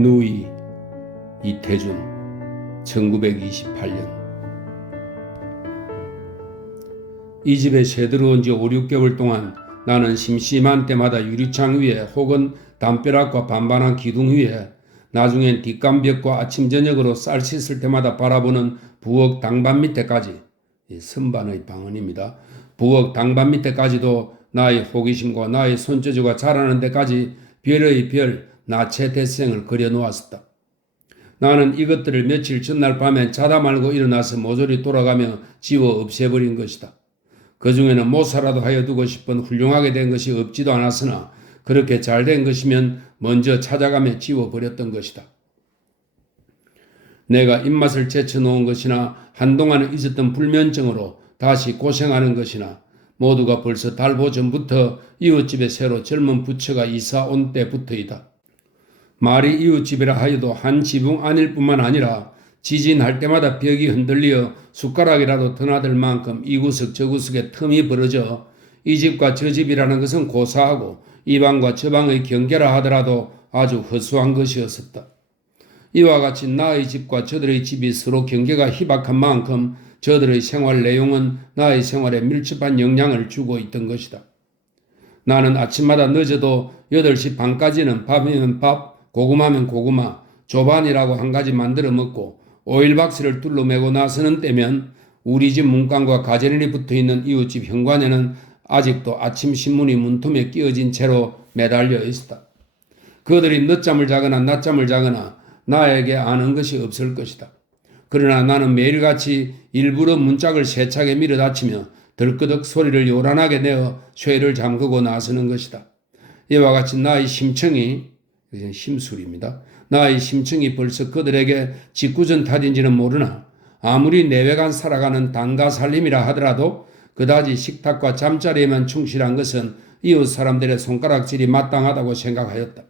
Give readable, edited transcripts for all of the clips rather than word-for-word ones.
누이 이태준 1928년. 이 집에 새 들어온 지 5, 6개월 동안 나는 심심한 때마다 유리창 위에 혹은 담벼락과 반반한 기둥 위에, 나중엔 뒷감벽과 아침 저녁으로 쌀 씻을 때마다 바라보는 부엌 당반 밑에까지, 선반의 방언입니다. 부엌 당반 밑에까지도 나의 호기심과 나의 손재주가 자라는 데까지 별의 별 나체 대생을 그려놓았었다. 나는 이것들을 며칠 전날 밤에 자다 말고 일어나서 모조리 돌아가며 지워 없애버린 것이다. 그 중에는 모사라도 하여 두고 싶은 훌륭하게 된 것이 없지도 않았으나 그렇게 잘 된 것이면 먼저 찾아가며 지워버렸던 것이다. 내가 입맛을 제쳐놓은 것이나 한동안 잊었던 불면증으로 다시 고생하는 것이나 모두가 벌써 달보 전부터 이웃집에 새로 젊은 부처가 이사 온 때부터이다. 말이 이웃집이라 하여도 한 지붕 안일 뿐만 아니라 지진할 때마다 벽이 흔들려 숟가락이라도 드나들 만큼 이구석 저구석에 틈이 벌어져 이 집과 저 집이라는 것은 고사하고 이 방과 저 방의 경계라 하더라도 아주 허수한 것이었었다. 이와 같이 나의 집과 저들의 집이 서로 경계가 희박한 만큼 저들의 생활 내용은 나의 생활에 밀접한 영향을 주고 있던 것이다. 나는 아침마다 늦어도 8시 반까지는 밥이면 밥, 고구마면 고구마, 조반이라고 한 가지 만들어 먹고 오일박스를 둘러매고 나서는 때면 우리 집 문간과 가재린이 붙어있는 이웃집 현관에는 아직도 아침 신문이 문틈에 끼어진 채로 매달려 있었다. 그들이 늦잠을 자거나 낮잠을 자거나 나에게 아는 것이 없을 것이다. 그러나 나는 매일같이 일부러 문짝을 세차게 밀어닫히며 덜끄덕 소리를 요란하게 내어 쇠를 잠그고 나서는 것이다. 이와 같이 나의 심청이, 심술입니다. 나의 심청이 벌써 그들에게 직구전 탓인지는 모르나 아무리 내외간 살아가는 당가 살림이라 하더라도 그다지 식탁과 잠자리에만 충실한 것은 이웃 사람들의 손가락질이 마땅하다고 생각하였다.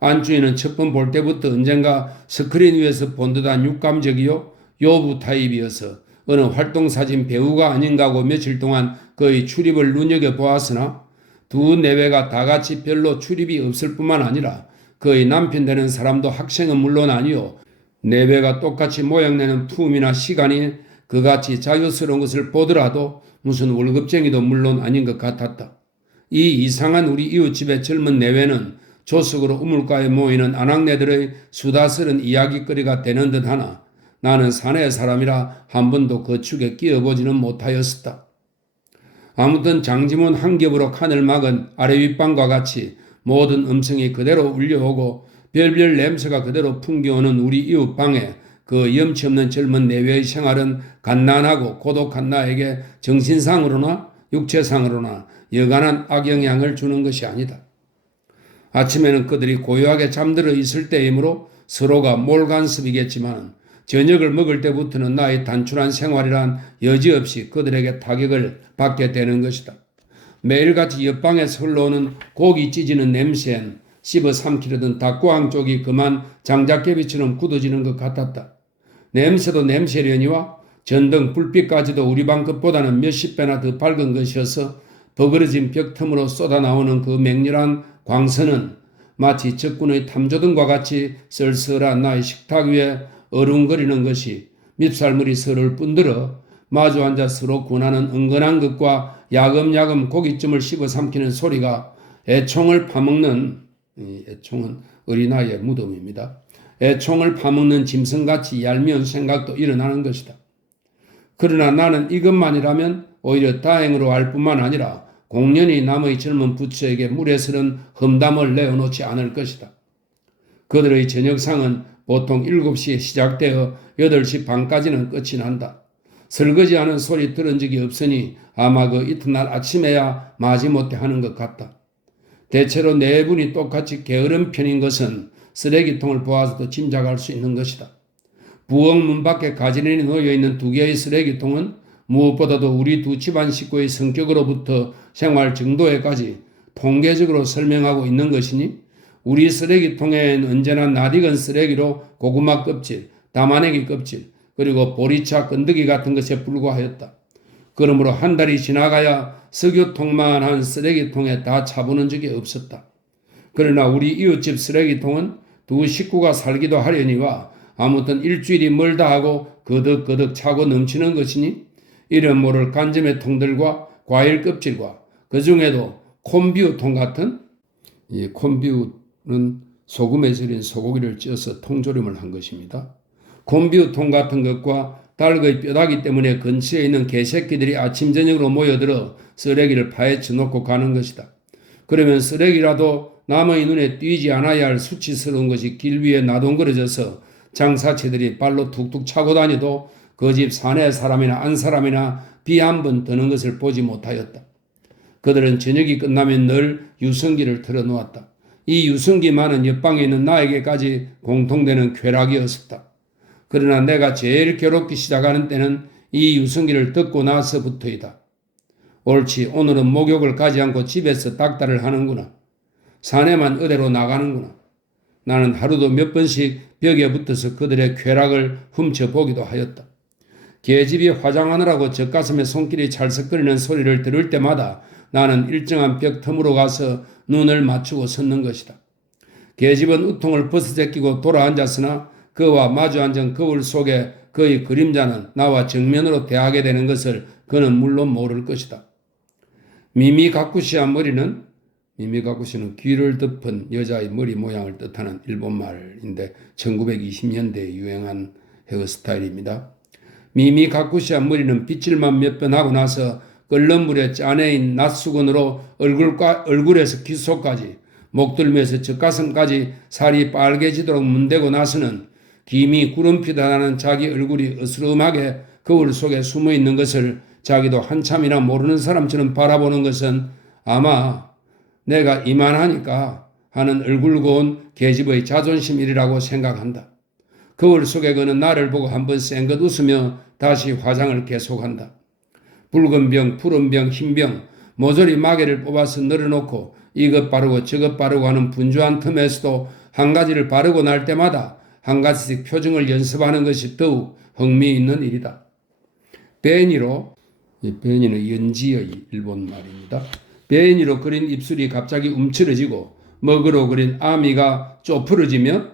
안주인은 첫 번 볼 때부터 언젠가 스크린 위에서 본 듯한 육감적이요 요부 타입이어서 어느 활동사진 배우가 아닌가고 며칠 동안 그의 출입을 눈여겨보았으나 두 내외가 다같이 별로 출입이 없을 뿐만 아니라 그의 남편 되는 사람도 학생은 물론 아니요 내외가 똑같이 모양내는 품이나 시간이 그같이 자유스러운 것을 보더라도 무슨 월급쟁이도 물론 아닌 것 같았다. 이 이상한 우리 이웃집의 젊은 내외는 조석으로 우물가에 모이는 아낙네들의 수다스런 이야기거리가 되는 듯 하나 나는 사내 사람이라 한 번도 그 축에 끼어보지는 못하였었다. 아무튼 장지문 한 겹으로 칸을 막은 아래 윗방과 같이 모든 음성이 그대로 울려오고 별별 냄새가 그대로 풍겨오는 우리 이웃 방에 그 염치 없는 젊은 내외의 생활은 갓난하고 고독한 나에게 정신상으로나 육체상으로나 여간한 악영향을 주는 것이 아니다. 아침에는 그들이 고요하게 잠들어 있을 때이므로 서로가 몰간섭이겠지만 저녁을 먹을 때부터는 나의 단출한 생활이란 여지없이 그들에게 타격을 받게 되는 것이다. 매일같이 옆방에서 흘러오는 고기 찢어지는 냄새엔 씹어 삼키려던 닭고항 쪽이 그만 장작개비처럼 굳어지는 것 같았다. 냄새도 냄새려니와 전등 불빛까지도 우리 방 것보다는 몇십 배나 더 밝은 것이어서 버그러진 벽 틈으로 쏟아나오는 그 맹렬한 광선은 마치 적군의 탐조등과 같이 쓸쓸한 나의 식탁 위에 어른거리는 것이 밉살물이 서로를 뿐들어 마주 앉아 서로 군하는 은근한 것과 야금야금 고깃점을 씹어 삼키는 소리가 애총을 파먹는, 애총은 어린아이의 무덤입니다. 애총을 파먹는 짐승같이 얄미운 생각도 일어나는 것이다. 그러나 나는 이것만이라면 오히려 다행으로 알 뿐만 아니라 공연히 남의 젊은 부처에게 물에서는 험담을 내어놓지 않을 것이다. 그들의 저녁상은 보통 7시에 시작되어 8시 반까지는 끝이 난다. 설거지하는 소리 들은 적이 없으니 아마 그 이튿날 아침에야 마지못해 하는 것 같다. 대체로 네 분이 똑같이 게으른 편인 것은 쓰레기통을 보아서도 짐작할 수 있는 것이다. 부엌 문 밖에 가지런히 놓여있는 2개의 쓰레기통은 무엇보다도 우리 두 집안 식구의 성격으로부터 생활 정도에까지 통계적으로 설명하고 있는 것이니 우리 쓰레기통에는 언제나 낯익은 쓰레기로 고구마 껍질, 담아내기 껍질, 그리고 보리차 건더기 같은 것에 불과하였다. 그러므로 한 달이 지나가야 석유통만 한 쓰레기통에 다 차보는 적이 없었다. 그러나 우리 이웃집 쓰레기통은 두 식구가 살기도 하려니와 아무튼 일주일이 멀다 하고 거덕거덕 차고 넘치는 것이니 이름 모를 간점의 통들과 과일 껍질과 그 중에도 콤비우통 같은 이 콤비우는 소금에 절인 소고기를 쪄서 통조림을 한 것입니다. 콤비우통 같은 것과 닭의 뼈다귀 때문에 근처에 있는 개새끼들이 아침 저녁으로 모여들어 쓰레기를 파헤쳐 놓고 가는 것이다. 그러면 쓰레기라도 남의 눈에 띄지 않아야 할 수치스러운 것이 길 위에 나동거려져서 장사치들이 발로 툭툭 차고 다니도 그 집 사내 사람이나 안 사람이나 비 한 번 드는 것을 보지 못하였다. 그들은 저녁이 끝나면 늘 유성기를 틀어놓았다. 이 유성기 많은 옆방에 있는 나에게까지 공통되는 쾌락이었었다. 그러나 내가 제일 괴롭기 시작하는 때는 이 유성기를 듣고 나서부터이다. 옳지, 오늘은 목욕을 가지 않고 집에서 닥달을 하는구나. 사내만 의대로 나가는구나. 나는 하루도 몇 번씩 벽에 붙어서 그들의 쾌락을 훔쳐보기도 하였다. 계집이 화장하느라고 젖가슴에 손길이 찰석거리는 소리를 들을 때마다 나는 일정한 벽 틈으로 가서 눈을 맞추고 섰는 것이다. 계집은 우통을 벗어제끼고 돌아앉았으나 그와 마주 앉은 거울 속에 그의 그림자는 나와 정면으로 대하게 되는 것을 그는 물론 모를 것이다. 미미가쿠시의 머리는 미미가쿠시는 귀를 덮은 여자의 머리 모양을 뜻하는 일본말인데 1920년대에 유행한 헤어스타일입니다. 미미가쿠시의 머리는 빗질만 몇 번 하고 나서 끓는 물에 짜내인 낫수건으로 얼굴에서 귓속까지 목덜미에서 젖가슴까지 살이 빨개지도록 문대고 나서는 김이 구름피다 나는 자기 얼굴이 으스름하게 거울 속에 숨어있는 것을 자기도 한참이나 모르는 사람처럼 바라보는 것은 아마 내가 이만하니까 하는 얼굴 고운 계집의 자존심이라고 생각한다. 거울 속에 그는 나를 보고 한번 쌩긋 웃으며 다시 화장을 계속한다. 붉은 병, 푸른 병, 흰 병, 모조리 마개를 뽑아서 널어놓고 이것 바르고 저것 바르고 하는 분주한 틈에서도 한 가지를 바르고 날 때마다 한 가지씩 표정을 연습하는 것이 더욱 흥미있는 일이다. 베니로, 베니는 연지의 일본 말입니다. 베니로 그린 입술이 갑자기 움츠러지고 먹으로 그린 아미가 쪼푸러지며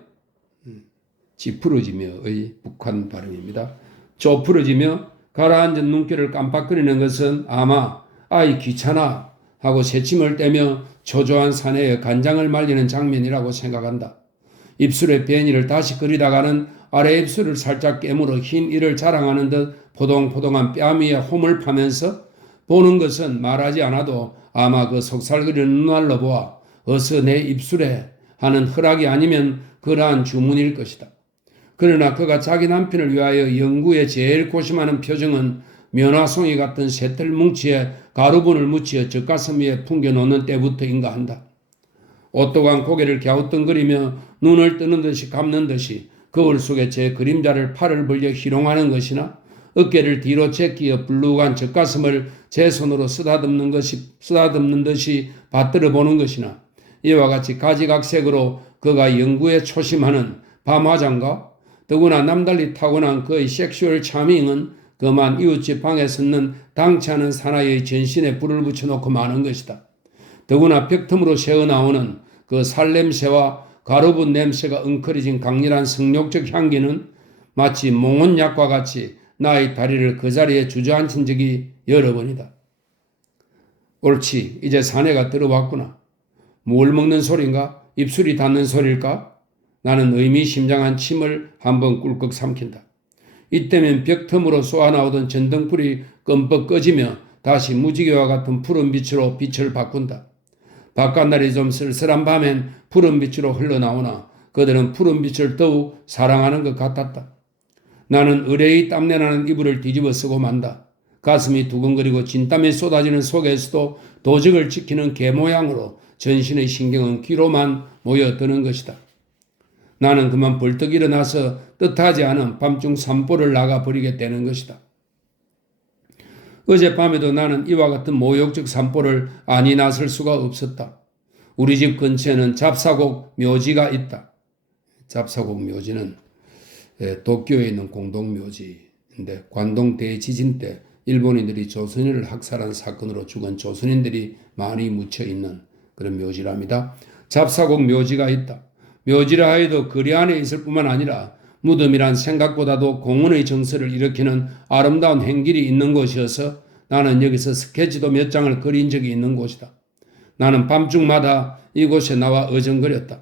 찌푸러지며의 북한 발음입니다. 쪼푸러지며 가라앉은 눈길을 깜빡거리는 것은 아마 아이 귀찮아 하고 새침을 떼며 초조한 사내에 간장을 말리는 장면이라고 생각한다. 입술에 베니를 다시 그리다가는 아래 입술을 살짝 깨물어 흰 이를 자랑하는 듯 포동포동한 뺨 위에 홈을 파면서 보는 것은 말하지 않아도 아마 그 속살그리는 눈알로 보아 어서 내 입술에 하는 허락이 아니면 그러한 주문일 것이다. 그러나 그가 자기 남편을 위하여 영구에 제일 고심하는 표정은 면화송이 같은 새털 뭉치에 가루분을 묻혀 젖가슴 위에 풍겨놓는 때부터인가 한다. 오똑한 고개를 갸우뚱거리며 눈을 뜨는 듯이 감는 듯이 거울 속에 제 그림자를 팔을 벌려 희롱하는 것이나 어깨를 뒤로 제끼어 불룩한 젖가슴을 제 손으로 쓰다듬는 듯이 받들어 보는 것이나 이와 같이 가지각색으로 그가 연구에 초심하는 밤화장과 더구나 남달리 타고난 그의 섹슈얼 차밍은 그만 이웃집 방에 섰는 당치 않은 사나이의 전신에 불을 붙여놓고 마는 것이다. 더구나 벽틈으로 새어나오는 그 살냄새와 가루분 냄새가 엉클어진 강렬한 성욕적 향기는 마치 몽혼약과 같이 나의 다리를 그 자리에 주저앉힌 적이 여러 번이다. 옳지, 이제 사내가 들어왔구나. 뭘 먹는 소린가? 입술이 닿는 소릴까? 나는 의미심장한 침을 한번 꿀꺽 삼킨다. 이때면 벽틈으로 쏘아나오던 전등불이 끔뻑 꺼지며 다시 무지개와 같은 푸른 빛으로 빛을 바꾼다. 바깥날이 좀 쓸쓸한 밤엔 푸른 빛으로 흘러나오나 그들은 푸른 빛을 더욱 사랑하는 것 같았다. 나는 의뢰의 땀내나는 이불을 뒤집어 쓰고 만다. 가슴이 두근거리고 진땀이 쏟아지는 속에서도 도적을 지키는 개 모양으로 전신의 신경은 귀로만 모여드는 것이다. 나는 그만 벌떡 일어나서 뜻하지 않은 밤중 산보를 나가버리게 되는 것이다. 어젯밤에도 나는 이와 같은 모욕적 산보를 아니 나설 수가 없었다. 우리 집 근처에는 잡사곡 묘지가 있다. 잡사곡 묘지는 도쿄에 있는 공동묘지인데 관동 대지진 때 일본인들이 조선인을 학살한 사건으로 죽은 조선인들이 많이 묻혀 있는 그런 묘지랍니다. 잡사곡 묘지가 있다. 묘지라 하여도 거리 안에 있을 뿐만 아니라 무덤이란 생각보다도 공원의 정서를 일으키는 아름다운 행길이 있는 곳이어서 나는 여기서 스케치도 몇 장을 그린 적이 있는 곳이다. 나는 밤중마다 이곳에 나와 어정거렸다.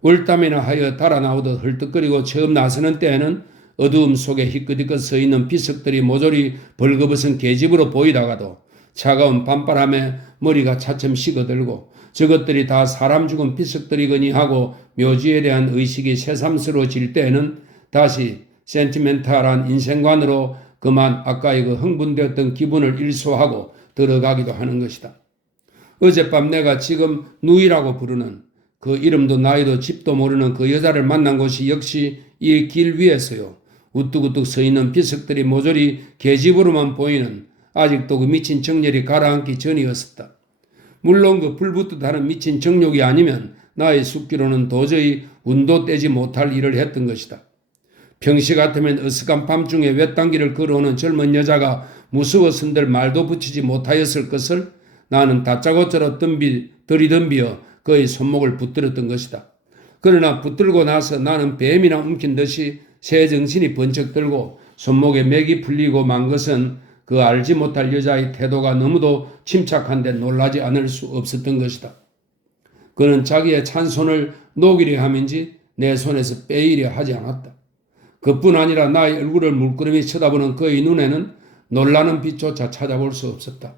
월담이나 하여 달아나오듯 헐떡거리고 처음 나서는 때에는 어두움 속에 희끗희끗 서 있는 비석들이 모조리 벌거벗은 계집으로 보이다가도 차가운 밤바람에 머리가 차츰 식어들고 저것들이 다 사람 죽은 비석들이거니 하고 묘지에 대한 의식이 새삼스러워질 때에는 다시 센티멘탈한 인생관으로 그만 아까의 그 흥분되었던 기분을 일소하고 들어가기도 하는 것이다. 어젯밤 내가 지금 누이라고 부르는 그 이름도 나이도 집도 모르는 그 여자를 만난 곳이 역시 이 길 위에서요. 우뚝우뚝 서 있는 비석들이 모조리 계집으로만 보이는 아직도 그 미친 정열이 가라앉기 전이었었다. 물론 그 불붙듯 하는 미친 정욕이 아니면 나의 숙기로는 도저히 운도 떼지 못할 일을 했던 것이다. 평시 같으면 어색한 밤중에 외딴길을 걸어오는 젊은 여자가 무서워서들 말도 붙이지 못하였을 것을 나는 다짜고짜로 들이덤비어 그의 손목을 붙들었던 것이다. 그러나 붙들고 나서 나는 뱀이나 움킨 듯이 새 정신이 번쩍 들고 손목에 맥이 풀리고 만 것은 그 알지 못할 여자의 태도가 너무도 침착한데 놀라지 않을 수 없었던 것이다. 그는 자기의 찬손을 녹이려 함인지 내 손에서 빼이려 하지 않았다. 그뿐 아니라 나의 얼굴을 물끄러미 쳐다보는 그의 눈에는 놀라는 빛조차 찾아볼 수 없었다.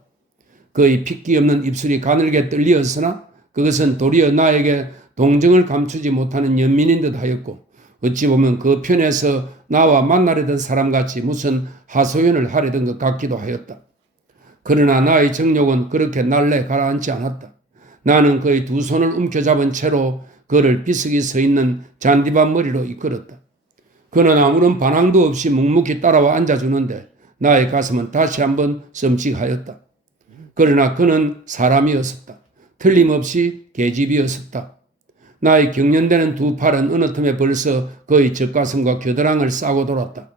그의 핏기 없는 입술이 가늘게 떨리었으나 그것은 도리어 나에게 동정을 감추지 못하는 연민인 듯 하였고 어찌 보면 그 편에서 나와 만나려던 사람같이 무슨 하소연을 하려던 것 같기도 하였다. 그러나 나의 정욕은 그렇게 날래 가라앉지 않았다. 나는 그의 두 손을 움켜잡은 채로 그를 비석이 서 있는 잔디밭 머리로 이끌었다. 그는 아무런 반항도 없이 묵묵히 따라와 앉아주는데 나의 가슴은 다시 한번 섬찟하였다. 그러나 그는 사람이었었다. 틀림없이 계집이었었다. 나의 경련되는 두 팔은 어느 틈에 벌써 그의 젖가슴과 겨드랑이를 싸고 돌았다.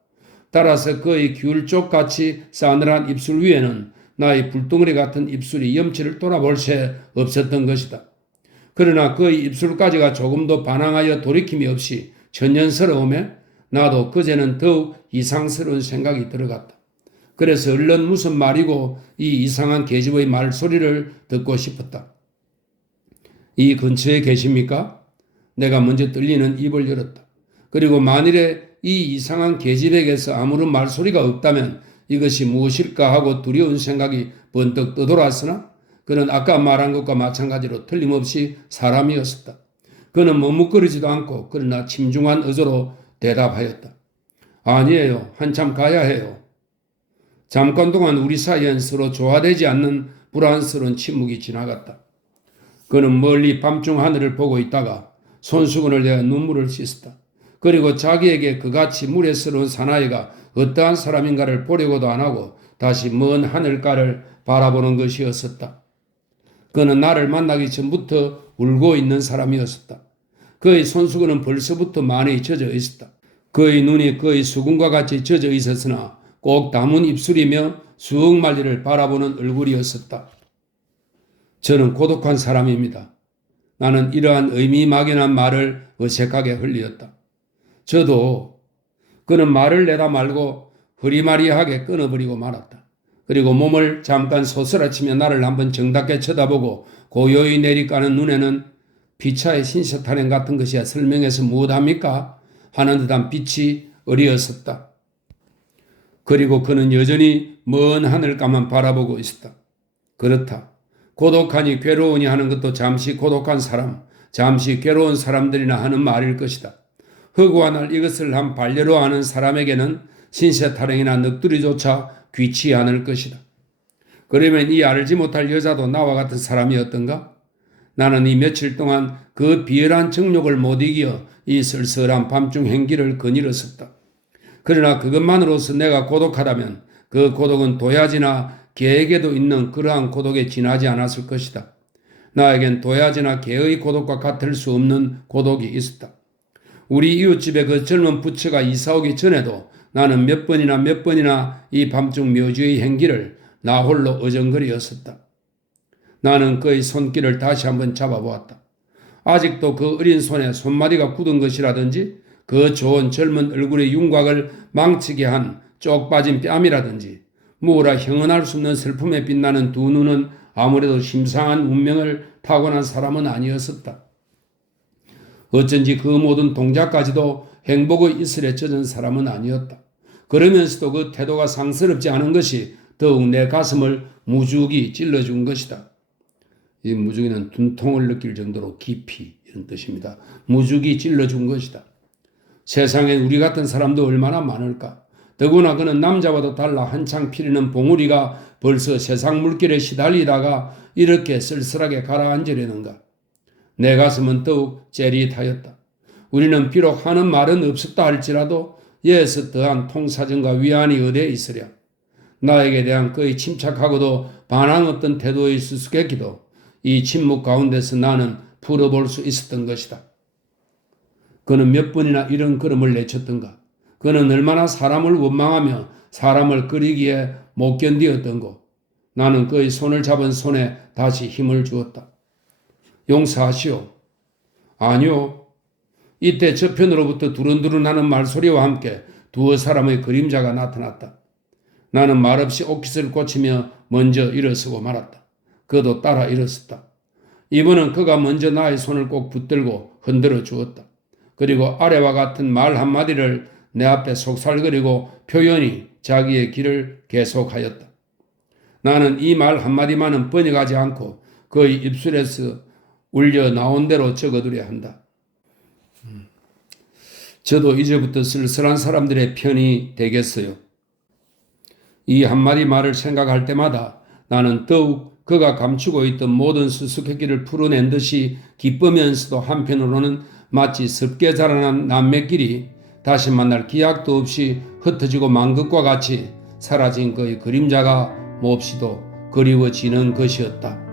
따라서 그의 귤쪽같이 싸늘한 입술 위에는 나의 불덩어리 같은 입술이 염치를 돌아볼 새 없었던 것이다. 그러나 그의 입술까지가 조금도 반항하여 돌이킴이 없이 천연스러움에 나도 그제는 더욱 이상스러운 생각이 들어갔다. 그래서 얼른 무슨 말이고 이 이상한 계집의 말소리를 듣고 싶었다. 이 근처에 계십니까? 내가 먼저 떨리는 입을 열었다. 그리고 만일에 이 이상한 계집에게서 아무런 말소리가 없다면 이것이 무엇일까 하고 두려운 생각이 번뜩 떠돌았으나 그는 아까 말한 것과 마찬가지로 틀림없이 사람이었었다. 그는 머뭇거리지도 않고 그러나 침중한 어조로 대답하였다. 아니에요. 한참 가야 해요. 잠깐 동안 우리 사이엔 서로 조화되지 않는 불안스러운 침묵이 지나갔다. 그는 멀리 밤중 하늘을 보고 있다가 손수건을 내어 눈물을 씻었다. 그리고 자기에게 그같이 무례스러운 사나이가 어떠한 사람인가를 보려고도 안 하고 다시 먼 하늘가를 바라보는 것이었었다. 그는 나를 만나기 전부터 울고 있는 사람이었었다. 그의 손수건은 벌써부터 많이 젖어 있었다. 그의 눈이 그의 수건과 같이 젖어 있었으나 꼭 담은 입술이며 수억 만리를 바라보는 얼굴이었었다. 저는 고독한 사람입니다. 나는 이러한 의미막연한 말을 어색하게 흘리었다. 저도. 그는 말을 내다 말고 흐리마리하게 끊어버리고 말았다. 그리고 몸을 잠깐 소스라치며 나를 한번 정답게 쳐다보고 고요히 내리까는 눈에는 피차의 신세탄행 같은 것이야 설명해서 무엇합니까? 하는 듯한 빛이 어리었었다. 그리고 그는 여전히 먼 하늘가만 바라보고 있었다. 그렇다. 고독하니 괴로우니 하는 것도 잠시 고독한 사람, 잠시 괴로운 사람들이나 하는 말일 것이다. 허구한 날 이것을 한 반려로 아는 사람에게는 신세타령이나 넋두리조차 귀치 않을 것이다. 그러면 이 알지 못할 여자도 나와 같은 사람이었던가? 나는 이 며칠 동안 그 비열한 정욕을 못 이겨 이 쓸쓸한 밤중 행기를 거닐었었다. 그러나 그것만으로서 내가 고독하다면 그 고독은 도야지나 개에게도 있는 그러한 고독에 지나지 않았을 것이다. 나에겐 도야지나 개의 고독과 같을 수 없는 고독이 있었다. 우리 이웃집에 그 젊은 부처가 이사오기 전에도 나는 몇 번이나 이 밤중 묘지의 행기를 나 홀로 어정거리었었다. 나는 그의 손길을 다시 한번 잡아보았다. 아직도 그 어린 손에 손마디가 굳은 것이라든지 그 좋은 젊은 얼굴의 윤곽을 망치게 한 쪽 빠진 뺨이라든지 무엇라 형언할 수 없는 슬픔에 빛나는 두 눈은 아무래도 심상한 운명을 타고난 사람은 아니었었다. 어쩐지 그 모든 동작까지도 행복의 이슬에 젖은 사람은 아니었다. 그러면서도 그 태도가 상스럽지 않은 것이 더욱 내 가슴을 무죽이 찔러준 것이다. 이 무죽이는 분통을 느낄 정도로 깊이 이런 뜻입니다. 무죽이 찔러준 것이다. 세상에 우리 같은 사람도 얼마나 많을까. 더구나 그는 남자와도 달라 한창 피리는 봉우리가 벌써 세상 물결에 시달리다가 이렇게 쓸쓸하게 가라앉으려는가. 내 가슴은 더욱 째릿하였다. 우리는 비록 하는 말은 없었다 할지라도 이에서 더한 통사정과 위안이 어디에 있으랴. 나에게 대한 그의 침착하고도 반항 없던 태도에 수수께끼도 이 침묵 가운데서 나는 풀어볼 수 있었던 것이다. 그는 몇 번이나 이런 걸음을 내쳤던가. 그는 얼마나 사람을 원망하며 사람을 끓이기에 못 견디었던고. 나는 그의 손을 잡은 손에 다시 힘을 주었다. 용서하시오. 아니요. 이때 저편으로부터 두른두른하는 말소리와 함께 두어 사람의 그림자가 나타났다. 나는 말없이 옷깃을 꽂히며 먼저 일어서고 말았다. 그도 따라 일어섰다. 이번은 그가 먼저 나의 손을 꼭 붙들고 흔들어 주었다. 그리고 아래와 같은 말 한마디를 내 앞에 속살거리고 표현이 자기의 길을 계속하였다. 나는 이 말 한마디만은 번역하지 않고 그의 입술에서 울려 나온 대로 적어두려 한다. 저도 이제부터 쓸쓸한 사람들의 편이 되겠어요. 이 한마디 말을 생각할 때마다 나는 더욱 그가 감추고 있던 모든 수수께끼를 풀어낸 듯이 기쁘면서도 한편으로는 마치 습게 자라난 남매끼리 다시 만날 기약도 없이 흩어지고 만 것과 같이 사라진 그의 그림자가 몹시도 그리워지는 것이었다.